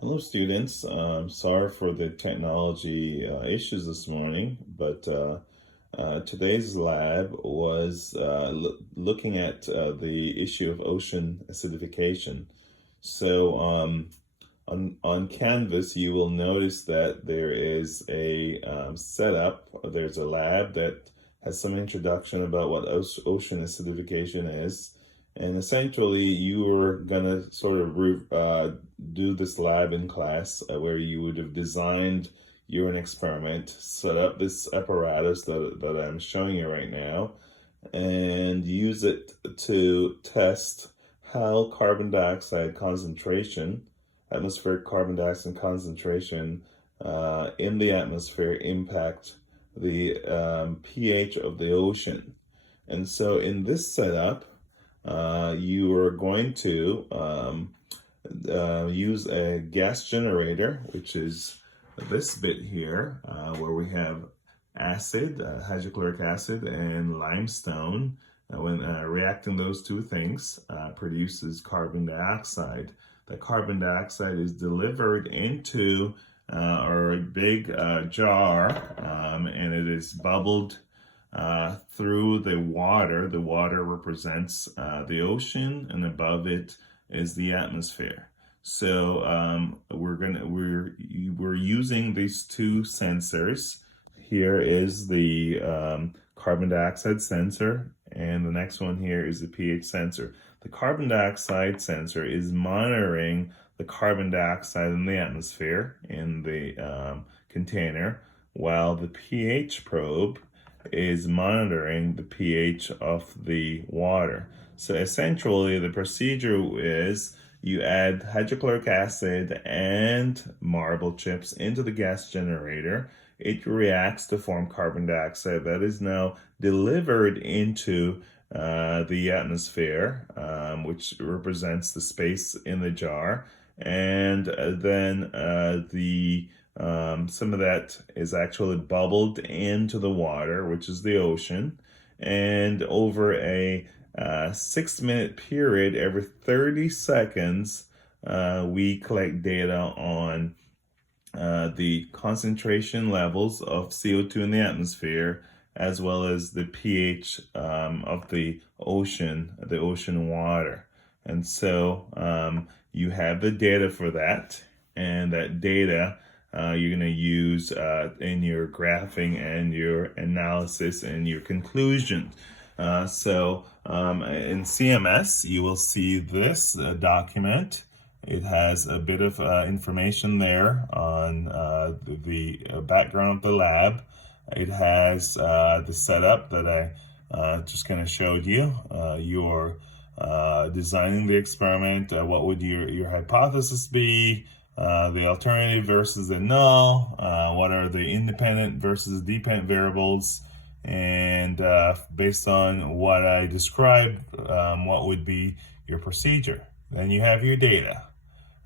Hello, students. Sorry for the technology issues this morning, but today's lab was looking at the issue of ocean acidification. So on Canvas, you will notice that there is a setup. There's a lab that has some introduction about what ocean acidification is. And essentially, you were gonna sort of do this lab in class where you would have designed your own experiment, set up this apparatus that I'm showing you right now, and use it to test how carbon dioxide concentration, atmospheric carbon dioxide concentration in the atmosphere impact the pH of the ocean. And so in this setup, you are going to use a gas generator, which is this bit here, where we have acid, hydrochloric acid, and limestone. When reacting those two things, produces carbon dioxide. The carbon dioxide is delivered into our big jar, and it is bubbled through the water. The water represents the ocean, and above it is the atmosphere. So we're using these two sensors. Here is the carbon dioxide sensor, and the next one here is the pH sensor. The carbon dioxide sensor is monitoring the carbon dioxide in the atmosphere in the container, while the pH probe is monitoring the pH of the water. So essentially, the procedure is you add hydrochloric acid and marble chips into the gas generator. It reacts to form carbon dioxide that is now delivered into the atmosphere, which represents the space in the jar. And then some of that is actually bubbled into the water, which is the ocean. And over a 6-minute period, every 30 seconds, we collect data on the concentration levels of CO2 in the atmosphere, as well as the pH of the ocean water. And so you have the data for that, and that data you're going to use in your graphing and your analysis and your conclusion. So in CMS, you will see this document. It has a bit of information there on the background of the lab. It has the setup that I just kind of showed you. You're designing the experiment. What would your hypothesis be? The alternative versus the null. What are the independent versus dependent variables? And based on what I described, what would be your procedure? Then you have your data.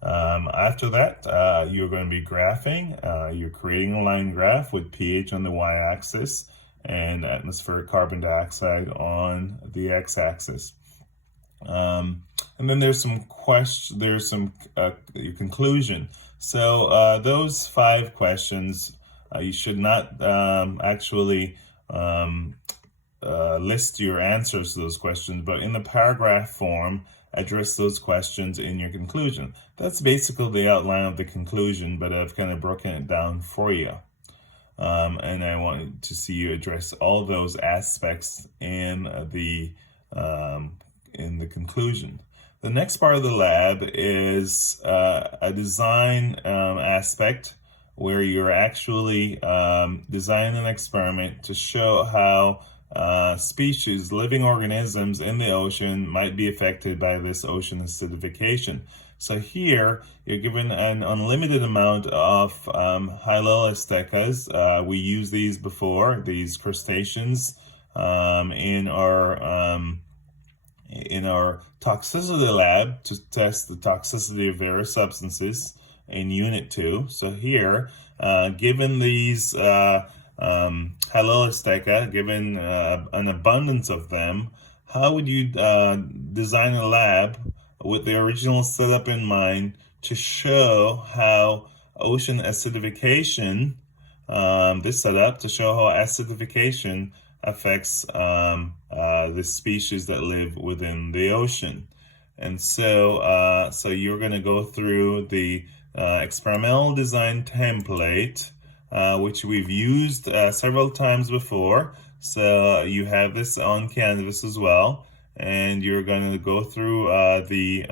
After that, you're going to be graphing. You're creating a line graph with pH on the y-axis and atmospheric carbon dioxide on the x-axis. And then there's some your conclusion. So those 5 questions, you should not actually list your answers to those questions, but in the paragraph form, address those questions in your conclusion. That's basically the outline of the conclusion, but I've kind of broken it down for you. And I wanted to see you address all those aspects in the conclusion. The next part of the lab is a design aspect where you're actually designing an experiment to show how species, living organisms in the ocean might be affected by this ocean acidification. So here, you're given an unlimited amount of Hyloelastecas. We used these before, these crustaceans, in our toxicity lab to test the toxicity of various substances in Unit 2. So here, given these Hyloelasteca, given an abundance of them, how would you design a lab with the original setup in mind to show how ocean acidification, this setup to show how acidification affects the species that live within the ocean. And so you're going to go through the experimental design template, which we've used several times before. So you have this on Canvas as well, and you're going to go through the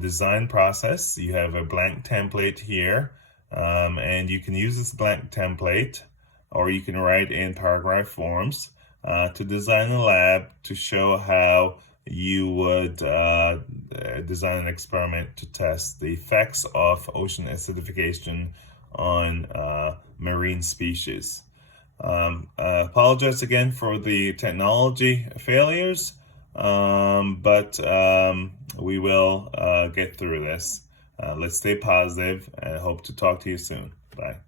design process. You have a blank template here, and you can use this blank template, or you can write in paragraph forms to design a lab to show how you would design an experiment to test the effects of ocean acidification on marine species. Apologize again for the technology failures, but we will get through this. Let's stay positive and hope to talk to you soon. Bye.